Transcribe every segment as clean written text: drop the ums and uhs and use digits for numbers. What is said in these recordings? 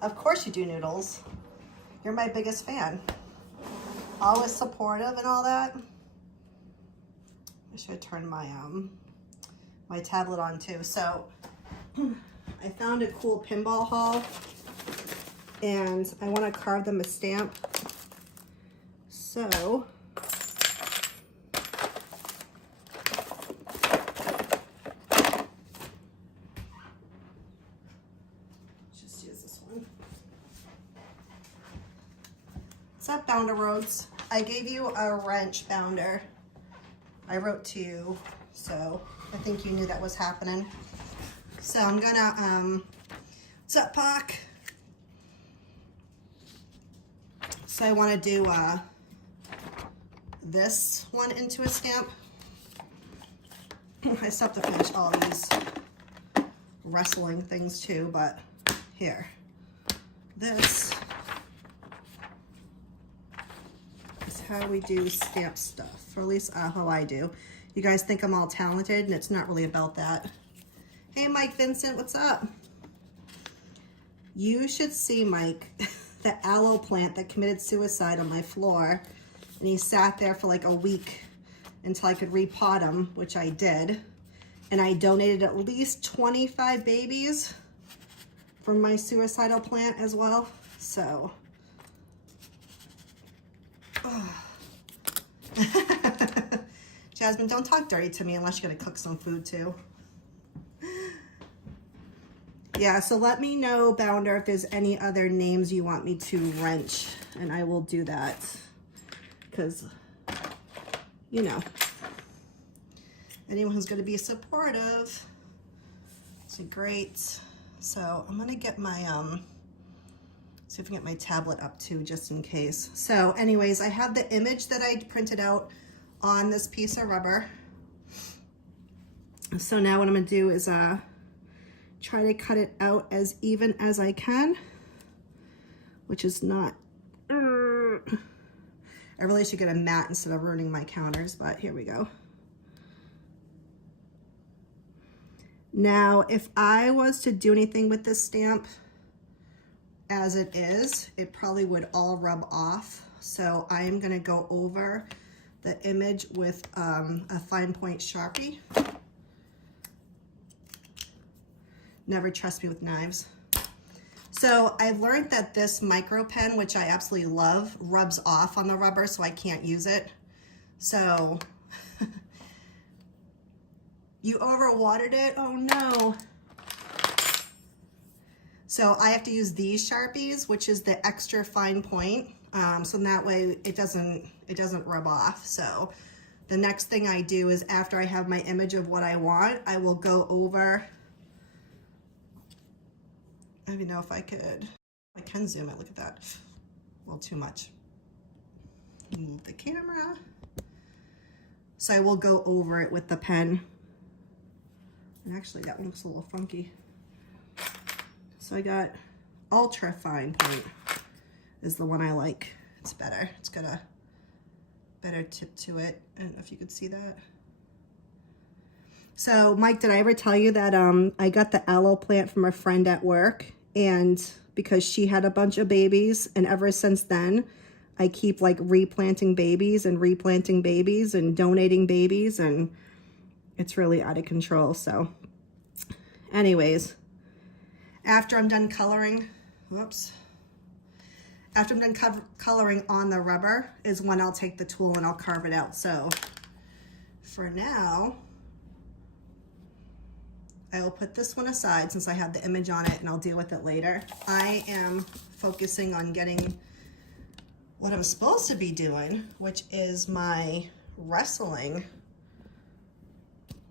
Of course you do, Noodles. You're my biggest fan. Always supportive and all that. I should turn my my tablet on too. So I found a cool pinball haul and I want to carve them a stamp. So just use this one. What's up, Bounder Roads? I gave you a wrench, Bounder. I wrote to you, so I think you knew that was happening. So I'm gonna, what's up, Pac? So I wanna do this one into a stamp. I still have to finish all these wrestling things too, but here. This is how we do stamp stuff, or at least how I do. You guys think I'm all talented, and it's not really about that. Hey, Mike Vincent, what's up? You should see Mike, the aloe plant that committed suicide on my floor, and he sat there for like a week until I could repot him, which I did. And I donated at least 25 babies from my suicidal plant as well. So, Jasmine, don't talk dirty to me unless you're gonna cook some food too. Yeah, so let me know, Bounder, if there's any other names you want me to wrench, and I will do that. Because, you know, anyone who's gonna be supportive. So great. So I'm gonna get my, see if I can get my tablet up too, just in case. So anyways, I have the image that I printed out on this piece of rubber. So now what I'm gonna do is try to cut it out as even as I can, which is not, I really should get a mat instead of ruining my counters, but here we go. Now, if I was to do anything with this stamp as it is, it probably would all rub off. So I am gonna go over the image with a fine point Sharpie. Never trust me with knives. So I've learned that this micro pen, which I absolutely love, rubs off on the rubber, so I can't use it. So you overwatered it? Oh no. So I have to use these Sharpies, which is the extra fine point. So that way it doesn't rub off. So the next thing I do is after I have my image of what I want, I will go over. I don't even know if I could. I can zoom it, look at that. A little too much. Move the camera. So I will go over it with the pen. And actually that one looks a little funky. So I got ultra fine point is the one I like. It's better. It's got a better tip to it. I don't know if you could see that. So Mike, did I ever tell you that I got the aloe plant from a friend at work, and because she had a bunch of babies, and ever since then I keep like replanting babies and donating babies, and it's really out of control. So anyways, after I'm done coloring, whoops. After I'm done coloring on the rubber is when I'll take the tool and I'll carve it out. So for now, I will put this one aside since I have the image on it, and I'll deal with it later. I am focusing on getting what I'm supposed to be doing, which is my wrestling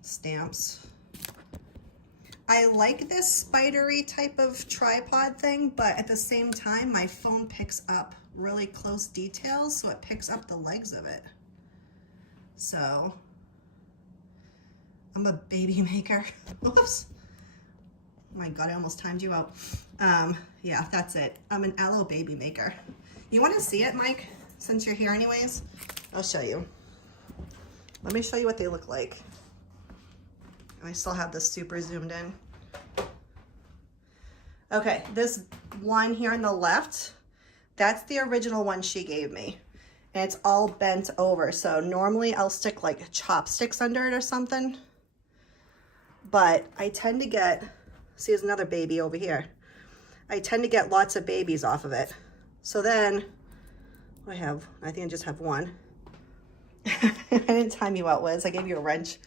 stamps. I like this spidery type of tripod thing, but at the same time, my phone picks up really close details, so it picks up the legs of it. So I'm a baby maker. Whoops. Oh my God, I almost timed you out. Yeah, that's it. I'm an aloe baby maker. You want to see it, Mike? Since you're here anyways, I'll show you. Let me show you what they look like. I still have this super zoomed in. Okay, this one here on the left, that's the original one she gave me. And it's all bent over. So normally I'll stick like chopsticks under it or something. But I tend to get, see, there's another baby over here. I tend to get lots of babies off of it. So then I think I just have one. I didn't time you out, Liz. I gave you a wrench.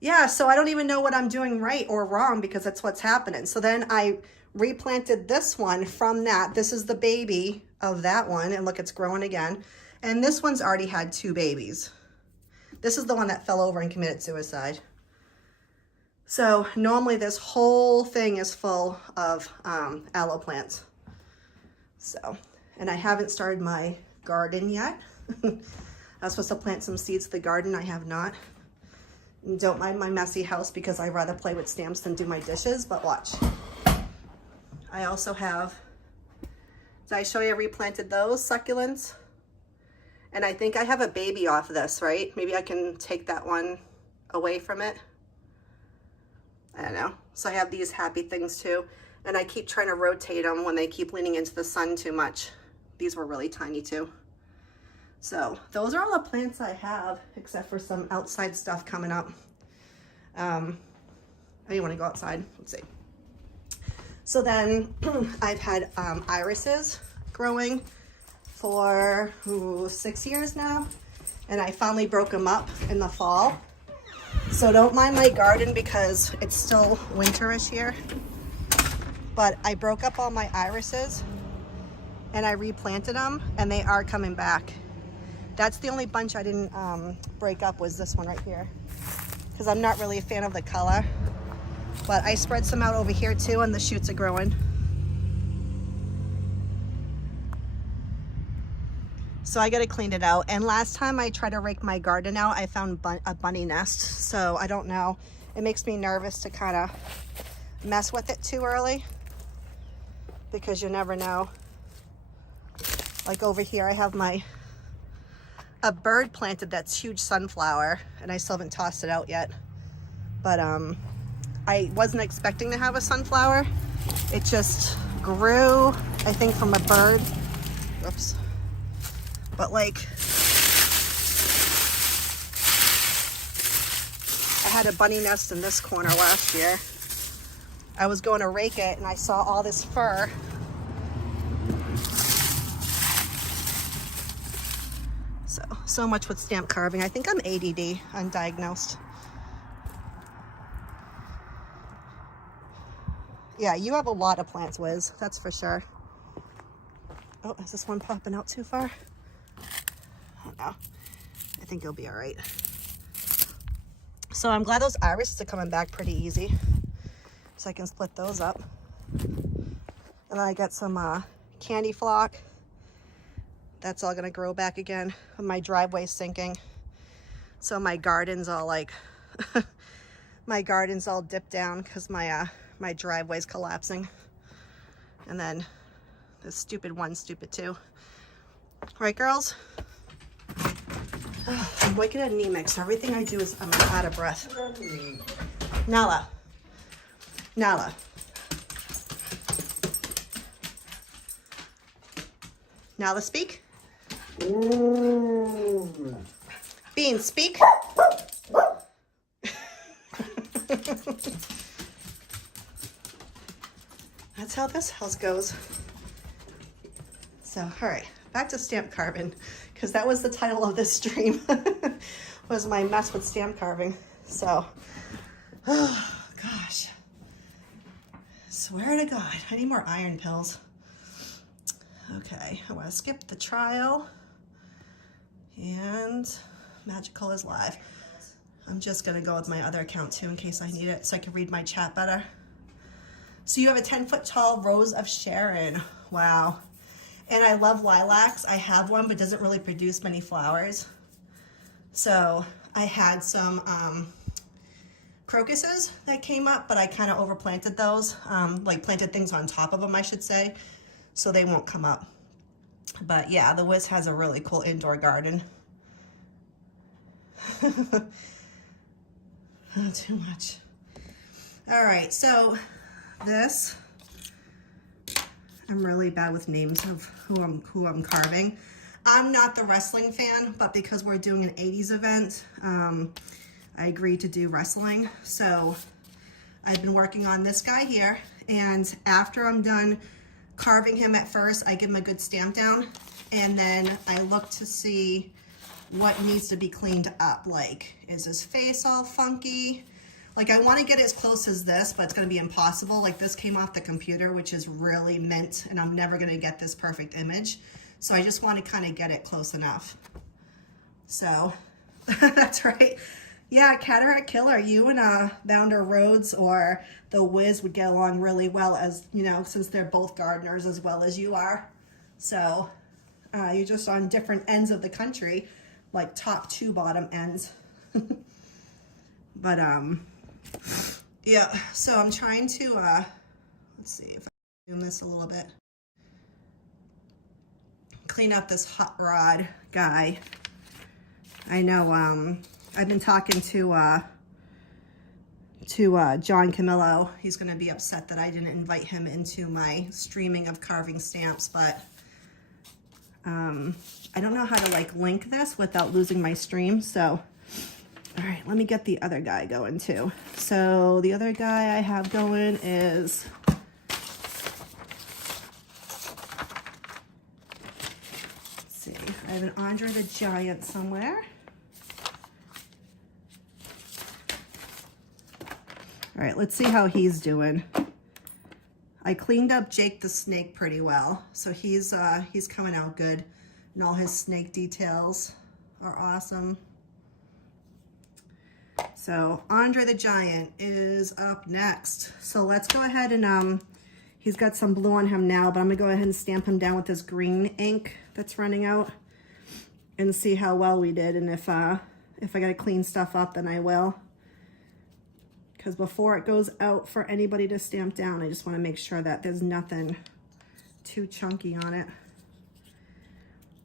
Yeah, so I don't even know what I'm doing right or wrong because that's what's happening. So then I replanted this one from that. This is the baby of that one. And look, it's growing again. And this one's already had 2 babies. This is the one that fell over and committed suicide. So normally this whole thing is full of aloe plants. So, and I haven't started my garden yet. I was supposed to plant some seeds to the garden. I have not. And don't mind my messy house because I'd rather play with stamps than do my dishes, but watch. I also have, did I show you I replanted those succulents? And I think I have a baby off of this, right? Maybe I can take that one away from it. I don't know. So I have these happy things too. And I keep trying to rotate them when they keep leaning into the sun too much. These were really tiny too. So those are all the plants I have, except for some outside stuff coming up. I didn't want to go outside. Let's see. So then I've had irises growing for 6 years now. And I finally broke them up in the fall. So don't mind my garden because it's still winterish here. But I broke up all my irises and I replanted them and they are coming back. That's the only bunch I didn't break up was this one right here. Because I'm not really a fan of the color. But I spread some out over here too and the shoots are growing. So I gotta clean it out. And last time I tried to rake my garden out, I found a bunny nest. So I don't know. It makes me nervous to kind of mess with it too early. Because you never know. Like over here, I have a bird planted that's huge sunflower. And I still haven't tossed it out yet. But I wasn't expecting to have a sunflower. It just grew, I think, from a bird. Whoops. But like, I had a bunny nest in this corner last year. I was going to rake it and I saw all this fur. So much with stamp carving. I think I'm ADD, undiagnosed. Yeah, you have a lot of plants, Wiz, that's for sure. Oh, is this one popping out too far? Oh no, I think it'll be all right. So I'm glad those irises are coming back pretty easy. So I can split those up. And then I got some candy flock. That's all gonna grow back again. My driveway's sinking. So my garden's all like, my garden's all dipped down because my driveway's collapsing. And then this stupid one's stupid too. Right, girls? I'm waking at anemic, so everything I do is I'm out of breath. Nala. Nala. Nala, speak. Bean, speak. that's how this house goes. So, all right, back to stamp carving, because that was the title of this stream, was my mess with stamp carving. So, oh gosh, swear to God, I need more iron pills. Okay, I want to skip the trial, and Magical is live. I'm just gonna go with my other account too in case I need it so I can read my chat better. So you have a 10-foot tall rose of Sharon. Wow. And I love lilacs. I have one, but doesn't really produce many flowers. So I had some crocuses that came up, but I kind of overplanted those, like planted things on top of them, I should say, so they won't come up. But yeah, the Wiz has a really cool indoor garden. Oh, too much. All right, so this, I'm really bad with names of who I'm carving. I'm not the wrestling fan, but because we're doing an 80s event, I agreed to do wrestling. So I've been working on this guy here, and after I'm done carving him at first, I give him a good stamp down, and then I look to see what needs to be cleaned up. Like, is his face all funky? Like, I want to get as close as this, but it's going to be impossible. Like, this came off the computer, which is really mint, and I'm never going to get this perfect image. So I just want to kind of get it close enough. So that's right. Yeah, Cataract Killer, you and Bounder Rhodes or the Wiz would get along really well, as you know, since they're both gardeners as well as you are. So you're just on different ends of the country, like top to bottom ends. But yeah, so I'm trying to let's see if I can zoom this a little bit, clean up this hot rod guy. I know I've been talking to John Camillo. He's going to be upset that I didn't invite him into my streaming of carving stamps, but I don't know how to like link this without losing my stream. So, all right, let me get the other guy going too. So the other guy I have going is, let's see, I have an Andre the Giant somewhere. All right, let's see how he's doing. I cleaned up Jake the Snake pretty well, so he's coming out good, and all his snake details are awesome. So Andre the Giant is up next. So let's go ahead and he's got some blue on him now, but I'm gonna go ahead and stamp him down with this green ink that's running out, and see how well we did. And if I gotta clean stuff up, then I will. Because before it goes out for anybody to stamp down, I just want to make sure that there's nothing too chunky on it.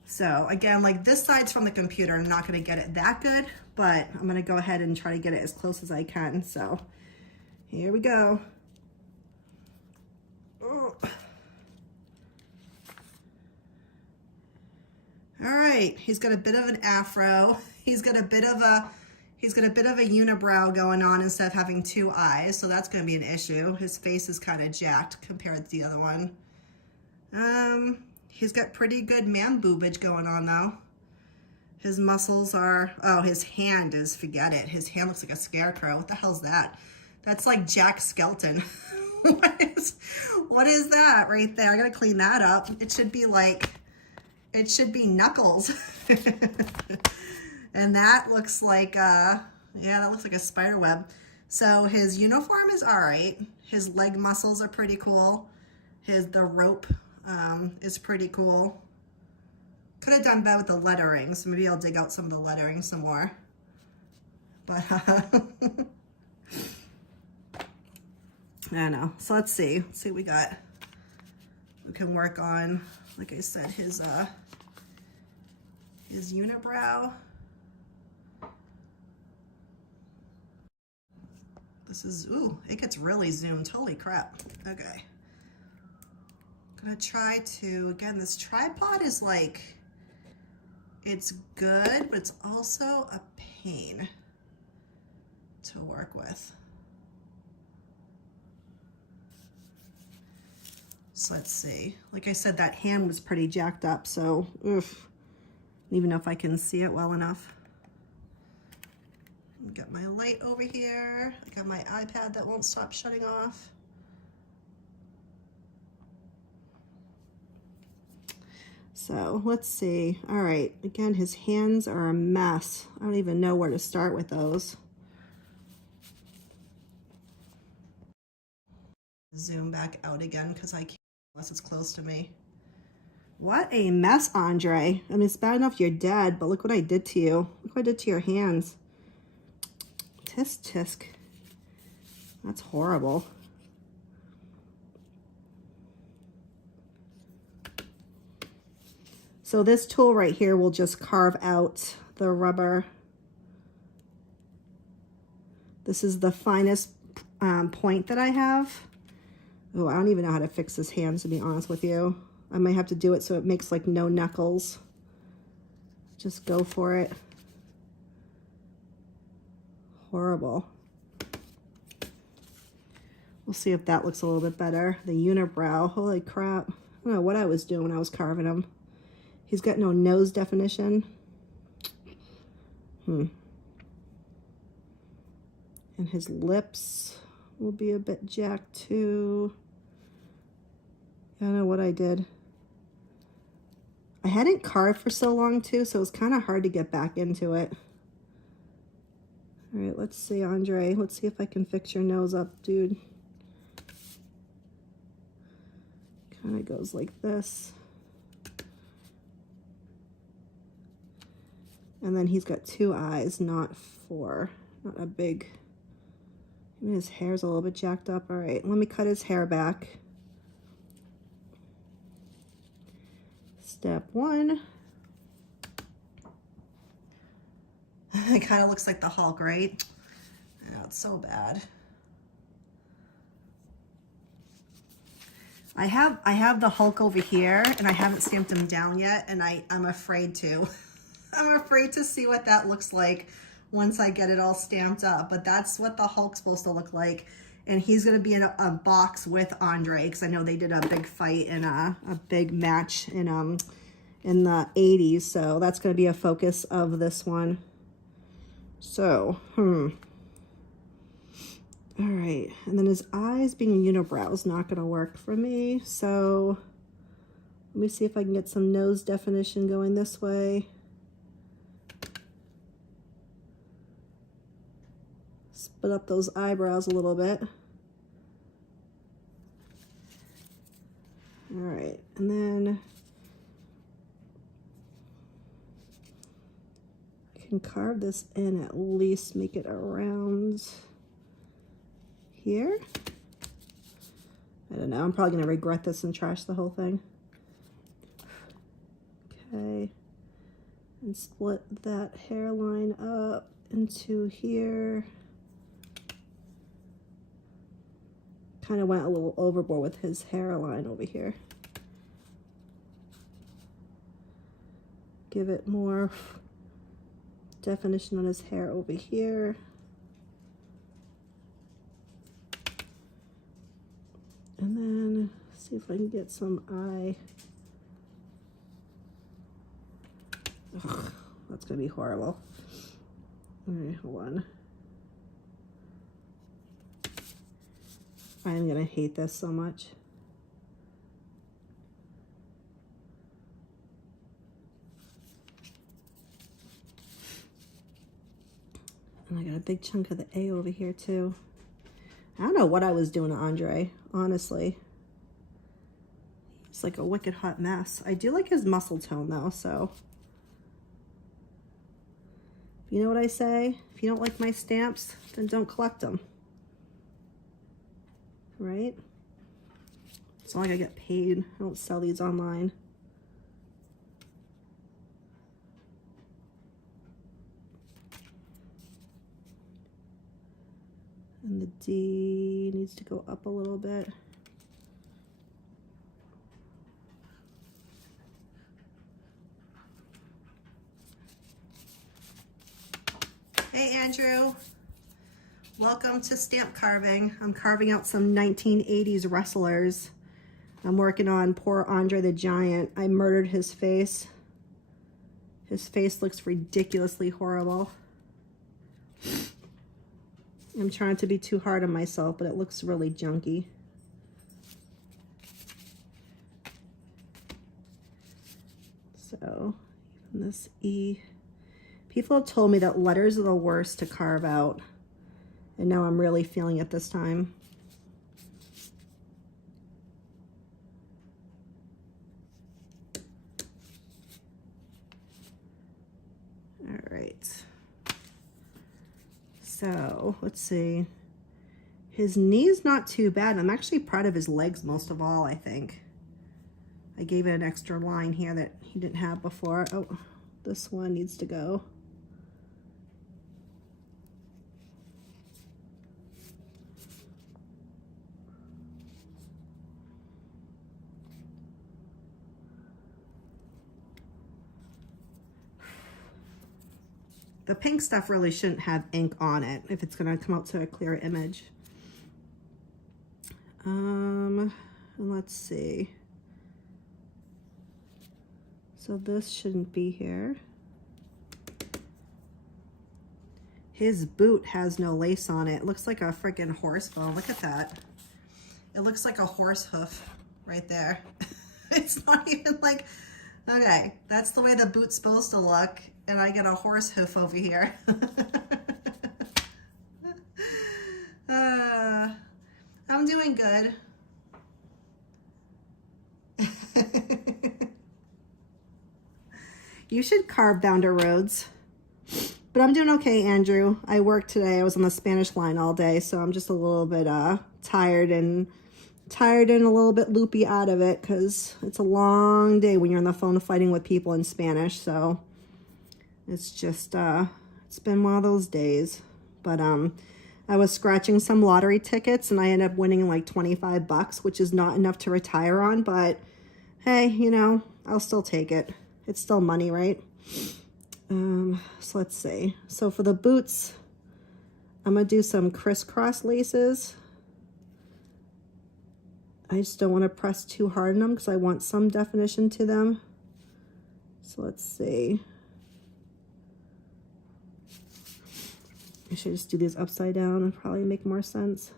So again, like this side's from the computer, I'm not going to get it that good, but I'm going to go ahead and try to get it as close as I can. So here we go. Oh. All right, he's got a bit of an afro. He's got a bit of a unibrow going on instead of having two eyes, so that's going to be an issue. His face is kind of jacked compared to the other one. He's got pretty good man boobage going on though. His muscles are, oh, his hand is, forget it. His hand looks like a scarecrow. What the hell's that? That's like Jack Skelton. What is that right there? I gotta clean that up. It should be Knuckles. And that looks like, yeah, that looks like a spider web. So his uniform is all right. His leg muscles are pretty cool. The rope is pretty cool. Could have done better with the lettering, so maybe I'll dig out some of the lettering some more. But I don't know. So let's see. Let's see what we got. We can work on, like I said, his unibrow. This is, ooh, it gets really zoomed. Holy crap. Okay. I'm gonna try to, again, this tripod is like, it's good, but it's also a pain to work with. So let's see. Like I said, that hand was pretty jacked up, so oof. I don't even know if I can see it well enough. Got my light over here. I got my iPad that won't stop shutting off. So let's see. All right, again, his hands are a mess. I don't even know where to start with those. Zoom back out again because I can't unless it's close to me. What a mess, Andre. I mean, it's bad enough you're dead, but look what I did to you. Look what I did to your hands. Tisk tisk. That's horrible. So this tool right here will just carve out the rubber. This is the finest point that I have. Oh, I don't even know how to fix his hands, to be honest with you. I might have to do it so it makes like no knuckles. Just go for it. Horrible. We'll see if that looks a little bit better. The unibrow, holy crap. I don't know what I was doing when I was carving him. He's got no nose definition. And his lips will be a bit jacked too. I don't know what I did. I hadn't carved for so long too, so it was kind of hard to get back into it. All right, let's see, Andre. Let's see if I can fix your nose up, dude. Kind of goes like this. And then he's got 2 eyes, not 4. Not a big... I mean, his hair's a little bit jacked up. All right, let me cut his hair back. Step 1. It kind of looks like the Hulk, right? Yeah, it's so bad. I have the Hulk over here, and I haven't stamped him down yet, and I'm afraid to. I'm afraid to see what that looks like once I get it all stamped up, but that's what the Hulk's supposed to look like. And he's gonna be in a box with Andre, because I know they did a big fight and a big match in the 80s, so that's gonna be a focus of this one. So, all right, and then his eyes being a unibrow is not gonna work for me, so let me see if I can get some nose definition going this way. Split up those eyebrows a little bit. All right, and then I can carve this in, at least make it around here. I don't know, I'm probably gonna regret this and trash the whole thing. Okay, and split that hairline up into here. Kind of went a little overboard with his hairline over here. Give it more definition on his hair over here. And then see if I can get some eye. Ugh, that's gonna be horrible. All right, hold on. I am gonna hate this so much. And I got a big chunk of the A over here too. I don't know what I was doing to Andre, honestly. It's like a wicked hot mess. I do like his muscle tone though, so. You know what I say? If you don't like my stamps, then don't collect them. Right? It's not like I get paid. I don't sell these online. And the D needs to go up a little bit. Hey, Andrew. Welcome to Stamp Carving. I'm carving out some 1980s wrestlers. I'm working on poor Andre the Giant. I murdered his face. His face looks ridiculously horrible. I'm trying to be too hard on myself, but it looks really junky. So, even this E. People have told me that letters are the worst to carve out. And now I'm really feeling it this time. All right. So let's see. His knee's not too bad. I'm actually proud of his legs most of all, I think. I gave it an extra line here that he didn't have before. Oh, this one needs to go. The pink stuff really shouldn't have ink on it if it's gonna come out to a clear image. And let's see. So this shouldn't be here. His boot has no lace on it. It looks like a freaking horse bone. Look at that. It looks like a horse hoof right there. It's not even like, okay, that's the way the boot's supposed to look. And I get a horse hoof over here. I'm doing good. You should carve Boundary Roads. But I'm doing okay, Andrew. I worked today. I was on the Spanish line all day, so I'm just a little bit tired and a little bit loopy out of it because it's a long day when you're on the phone fighting with people in Spanish. So it's just, it's been one of those days. But I was scratching some lottery tickets and I ended up winning like 25 bucks, which is not enough to retire on. But hey, you know, I'll still take it. It's still money, right? So let's see. So for the boots, I'm going to do some crisscross laces. I just don't want to press too hard on them because I want some definition to them. So let's see. I should just do these upside down and probably make more sense.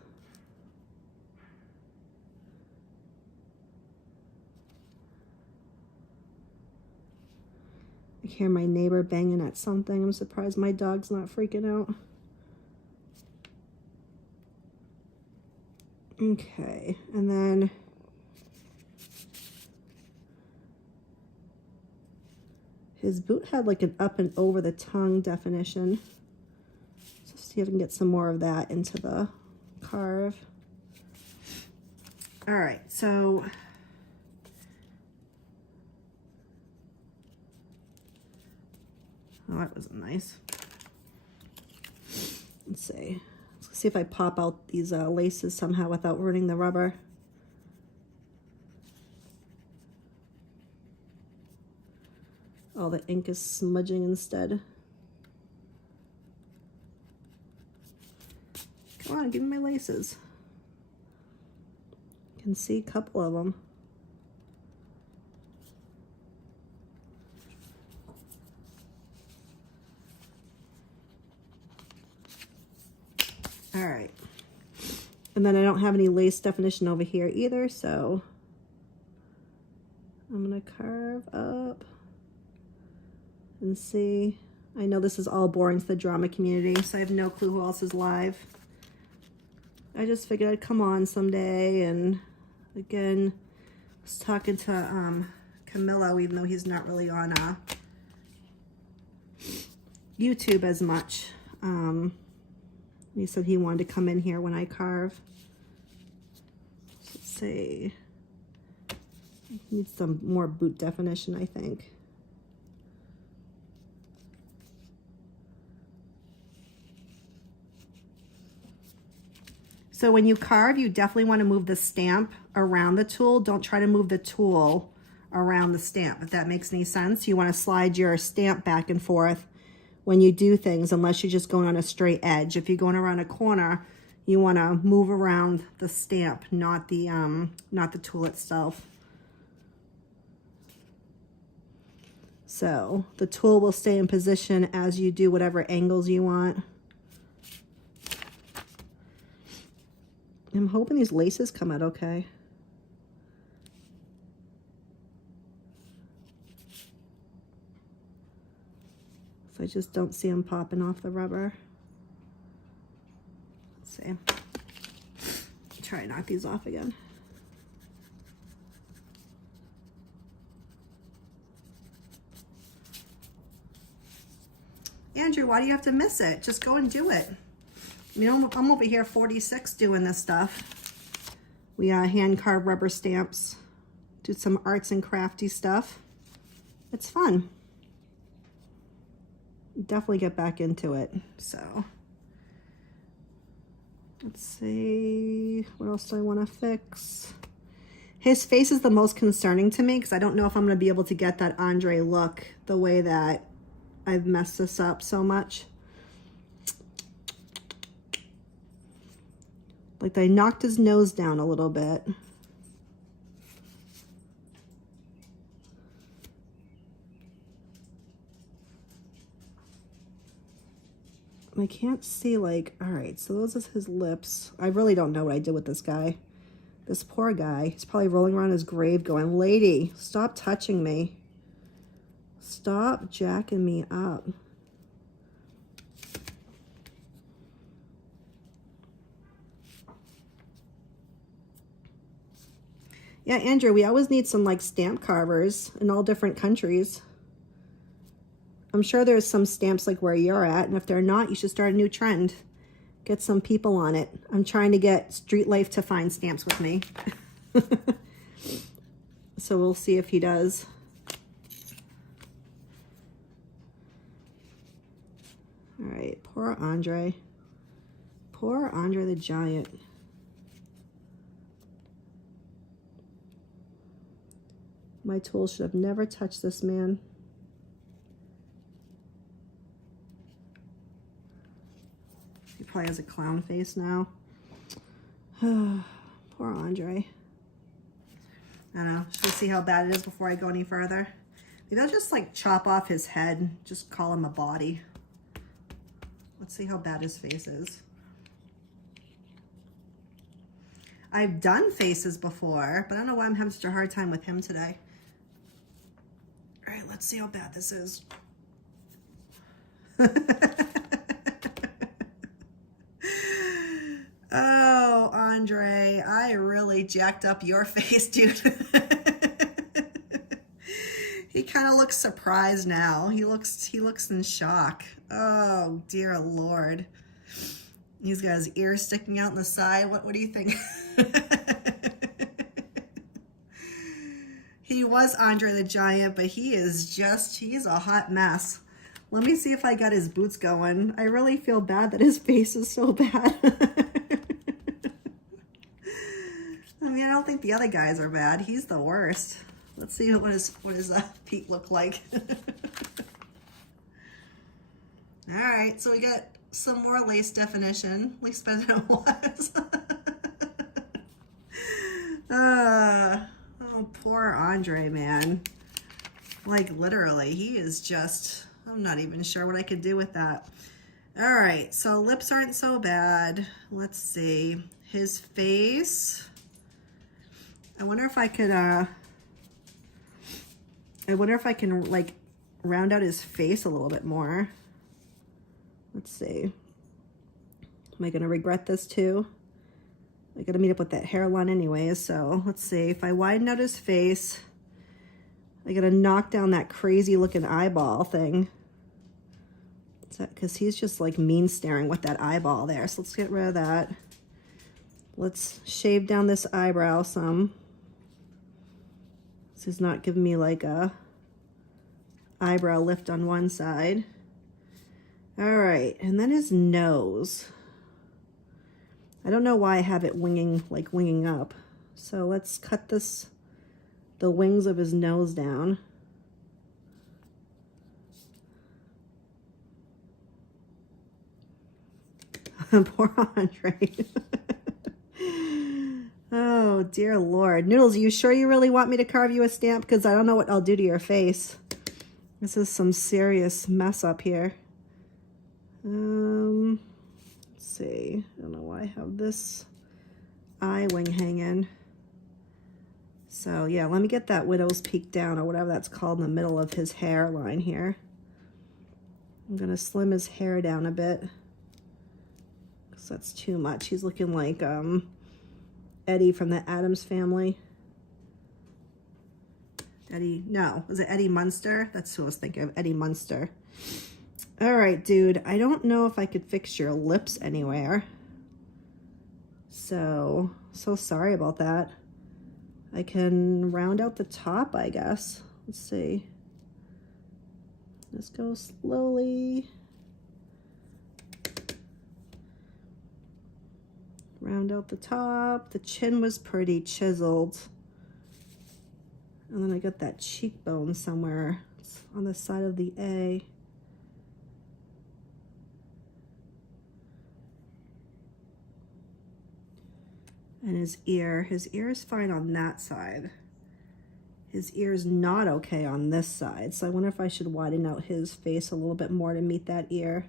I hear my neighbor banging at something. I'm surprised my dog's not freaking out. Okay, and then his boot had like an up and over the tongue definition. So see if I can get some more of that into the carve. All right, so oh, that wasn't nice. Let's see. Let's see if I pop out these laces somehow without ruining the rubber. Oh, the ink is smudging instead. Come on, give me my laces. You can see a couple of them. All right. And then I don't have any lace definition over here either, so I'm gonna carve up and see. I know this is all boring to the drama community, so I have no clue who else is live. I just figured I'd come on someday, and again, I was talking to Camillo, even though he's not really on YouTube as much. He said he wanted to come in here when I carve. Let's see. I need some more boot definition, I think. So when you carve, you definitely want to move the stamp around the tool. Don't try to move the tool around the stamp, if that makes any sense. You want to slide your stamp back and forth when you do things, unless you're just going on a straight edge. If you're going around a corner, You want to move around the stamp, not the tool itself. So the tool will stay in position as you do whatever angles you want. I'm hoping these laces come out okay. So I just don't see them popping off the rubber. Let's see. Try to knock these off again. Andrew, why do you have to miss it? Just go and do it. You know, I'm over here 46 doing this stuff. We hand carve rubber stamps, do some arts and crafty stuff. It's fun. Definitely get back into it. So let's see, what else do I want to fix? His face is the most concerning to me because I don't know if I'm going to be able to get that Andre look the way that I've messed this up so much. Like I knocked his nose down a little bit. I can't see, like, all right, so those are his lips. I really don't know what I did with this guy. This poor guy. He's probably rolling around his grave going, lady, stop touching me. Stop jacking me up. Yeah, Andrew, we always need some, like, stamp carvers in all different countries. I'm sure there's some stamps like where you're at, and if they're not, you should start a new trend. Get some people on it. I'm trying to get Street Life to find stamps with me. So we'll see if he does. All right, poor Andre. Poor Andre the Giant. My tool should have never touched this man. He probably has a clown face now. Poor Andre. I don't know. Should we see how bad it is before I go any further? Maybe I'll just like chop off his head. Just call him a body. Let's see how bad his face is. I've done faces before, but I don't know why I'm having such a hard time with him today. All right, let's see how bad this is. Oh, Andre, I really jacked up your face, dude. He kind of looks surprised now. He looks in shock. Oh, dear Lord. He's got his ears sticking out in the side. What do you think? He was Andre the Giant, but he's a hot mess. Let me see if I got his boots going. I really feel bad that his face is so bad. I mean, I don't think the other guys are bad. He's the worst. Let's see what his feet look like. All right, so we got some more lace definition, at least better than it was. Oh, poor Andre, man. Like, literally, he is just, I'm not even sure what I could do with that. All right, so lips aren't so bad. Let's see. His face. I wonder if I could, like, round out his face a little bit more. Let's see. Am I going to regret this too? I got to meet up with that hairline anyways, so let's see. If I widen out his face, I got to knock down that crazy looking eyeball thing. Because he's just like mean staring with that eyeball there. So let's get rid of that. Let's shave down this eyebrow some. This is not giving me like a eyebrow lift on one side. All right, and then his nose. I don't know why I have it winging up. So let's cut the wings of his nose down. Poor Andre. Oh, dear Lord. Noodles, are you sure you really want me to carve you a stamp? Because I don't know what I'll do to your face. This is some serious mess up here. Let's see. I don't know why I have this eye wing hanging. So, yeah, let me get that widow's peak down, or whatever that's called, in the middle of his hairline here. I'm going to slim his hair down a bit, because that's too much. He's looking like Eddie from the Addams Family. Eddie, no, was it Eddie Munster? That's who I was thinking of, Eddie Munster. All right, dude, I don't know if I could fix your lips anywhere. So sorry about that. I can round out the top, I guess. Let's see. Let's go slowly. Round out the top. The chin was pretty chiseled. And then I got that cheekbone somewhere. It's on the side of the A. And his ear is fine on that side. His ear is not okay on this side. So I wonder if I should widen out his face a little bit more to meet that ear.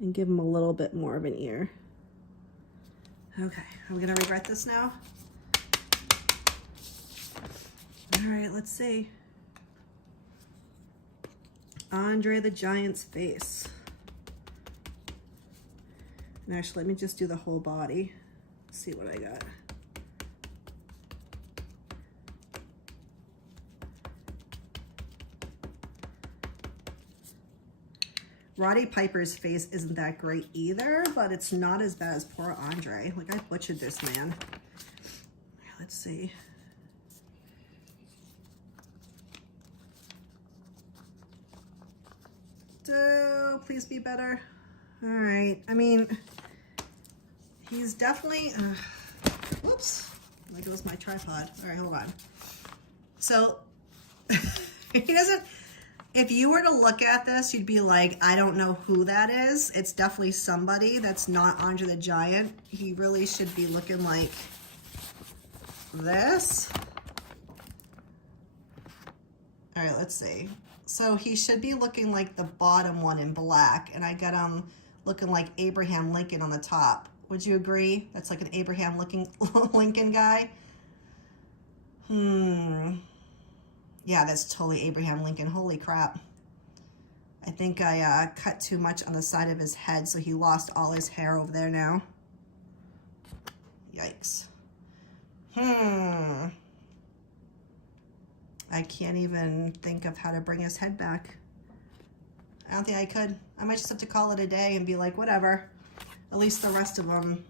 And give him a little bit more of an ear. Okay, are we gonna regret this now? All right, let's see. Andre the Giant's face. And actually, let me just do the whole body. See what I got. Roddy Piper's face isn't that great either, but it's not as bad as poor Andre. Like, I butchered this man. Let's see. Oh, please be better. All right. I mean, he's definitely, whoops, there goes my tripod. All right, hold on. So he doesn't, if you were to look at this, you'd be like, I don't know who that is. It's definitely somebody that's not Andre the Giant. He really should be looking like this. All right, let's see. So he should be looking like the bottom one in black, and I got him looking like Abraham Lincoln on the top. Would you agree? That's like an Abraham Lincoln guy. Yeah, that's totally Abraham Lincoln. Holy crap. I think I cut too much on the side of his head, so he lost all his hair over there now. Yikes. I can't even think of how to bring his head back. I don't think I could. I might just have to call it a day and be like, whatever. At least the rest of them,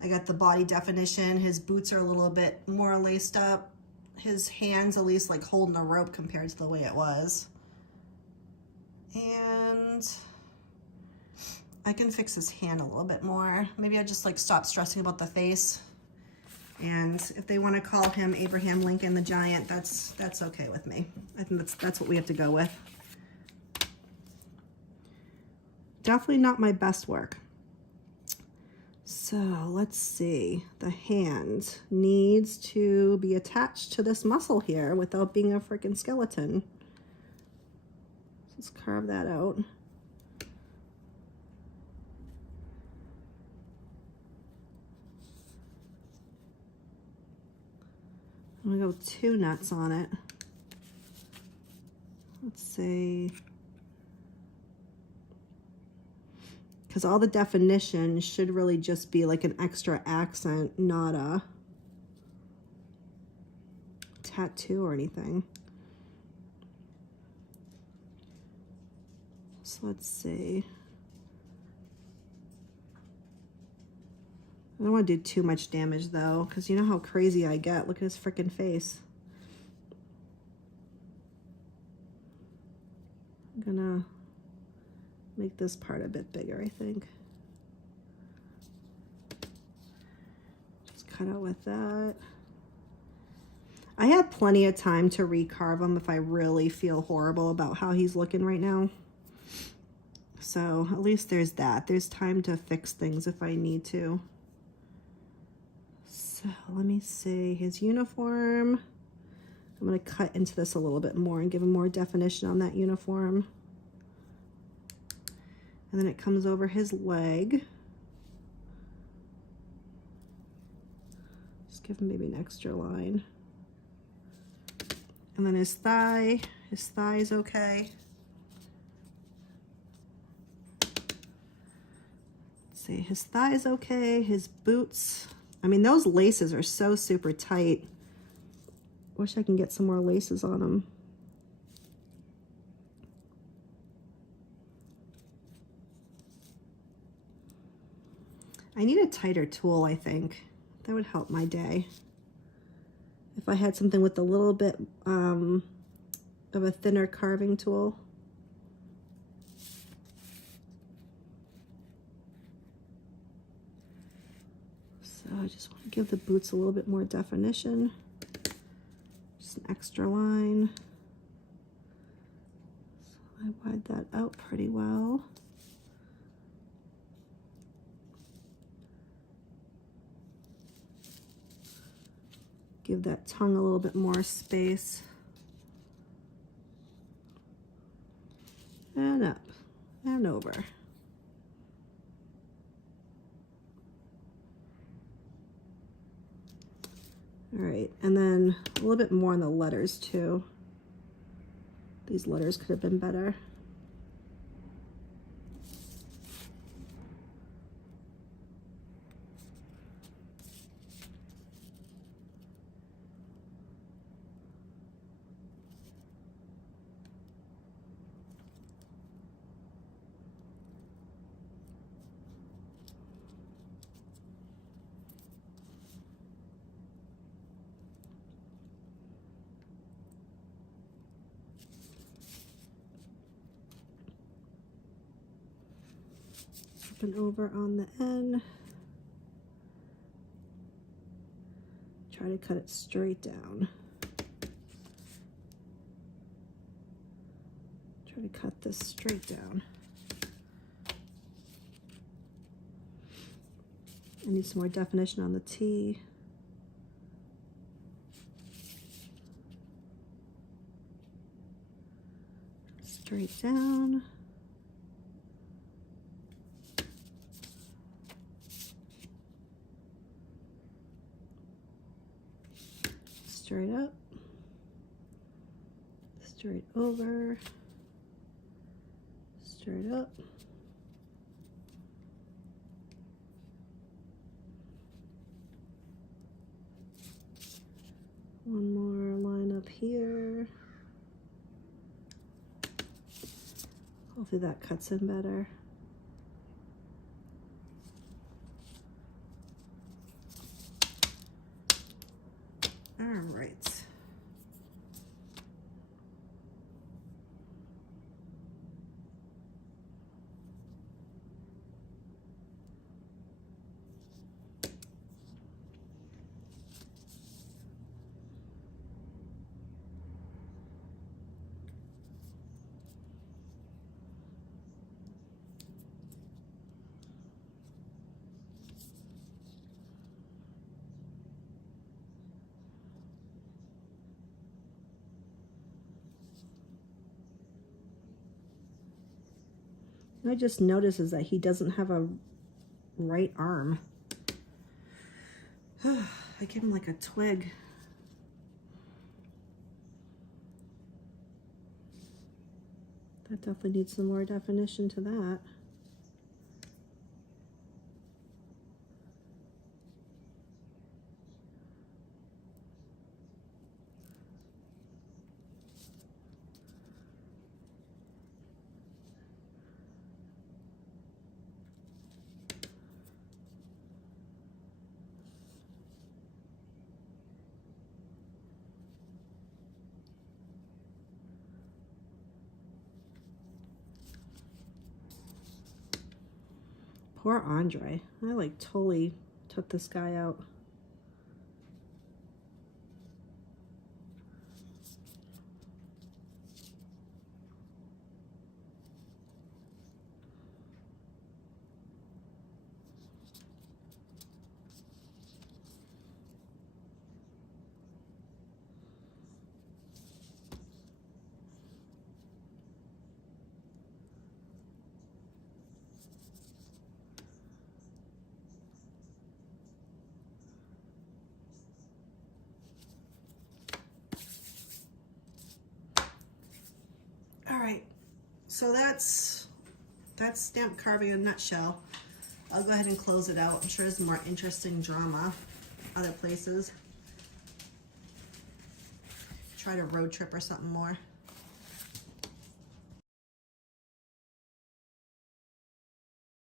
I got the body definition. His boots are a little bit more laced up. His hands at least like holding a rope compared to the way it was. And I can fix his hand a little bit more. Maybe I'll just like stop stressing about the face. And if they want to call him Abraham Lincoln the Giant, that's okay with me. I think that's what we have to go with. Definitely not my best work. So let's see. The hand needs to be attached to this muscle here without being a freaking skeleton. Let's carve that out. I'm gonna go 2 nuts on it. Let's see. Because all the definition should really just be like an extra accent, not a tattoo or anything. So let's see. I don't want to do too much damage though, because you know how crazy I get. Look at his freaking face. I'm gonna make this part a bit bigger, I think. Just cut out with that. I have plenty of time to recarve him if I really feel horrible about how he's looking right now. So at least there's that. There's time to fix things if I need to. So let me see his uniform. I'm going to cut into this a little bit more and give him more definition on that uniform. And then it comes over his leg. Just give him maybe an extra line. And then his thigh is okay. Let's see, his thigh is okay. His boots, I mean, those laces are so super tight. Wish I can get some more laces on them. I need a tighter tool, I think. That would help my day. If I had something with a little bit of a thinner carving tool. So I just want to give the boots a little bit more definition. Just an extra line. So I wide that out pretty well. Give that tongue a little bit more space. And up and over. All right, and then a little bit more on the letters too. These letters could have been better. Up and over on the end. Try to cut it straight down. Try to cut this straight down. I need some more definition on the T. Straight down. Straight up. Straight over. Straight up. One more line up here. Hopefully that cuts in better. All right. I just noticed is that he doesn't have a right arm. I give him like a twig. That definitely needs some more definition to that. Poor Andre. I like totally took this guy out. So that's stamp carving in a nutshell. I'll go ahead and close it out. I'm sure there's more interesting drama other places. Try to road trip or something more.